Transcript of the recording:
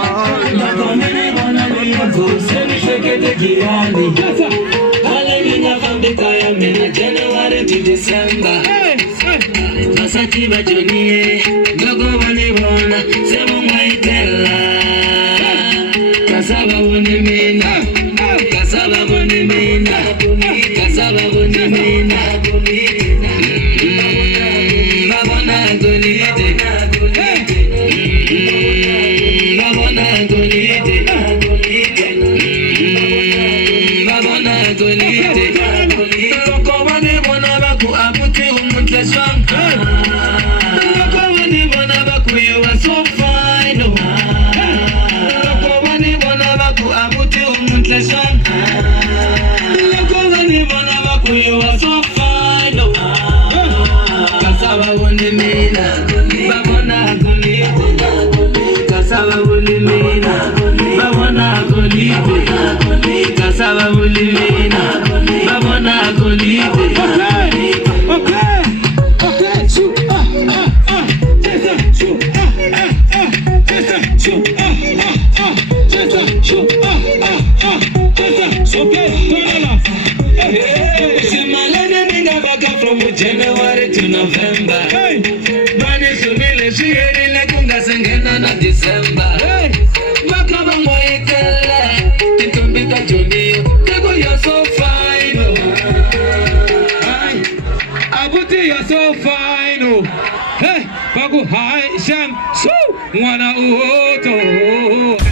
Makomene bona lipo semi shekete kiani. Kale mina kambika ya mina January to December. Masati bajonie dogo wani bona semu mwaitela. Kasaba wani mina, kasaba wani mina, kasaba wani mina. Babona golite, babona golite, babona golite. Loko wani bona baku abuti umutle swanka. Loko wani bona baku you are so fine. Loko wani bona baku abuti umutle swanka. Loko wani bona baku you are so fine. Kasaba wani mina, babona golite. Kasaba wani mina, babona golite. Kasaba wani mina, babona golite. Okay, so from January to November. Bani sumile shiri le kunga sengena na December. Makaba moekela, titumbika juniyo. Tego you're so fine, Abuti you're so fine, Hey, bagu hai sham su mwana uoto.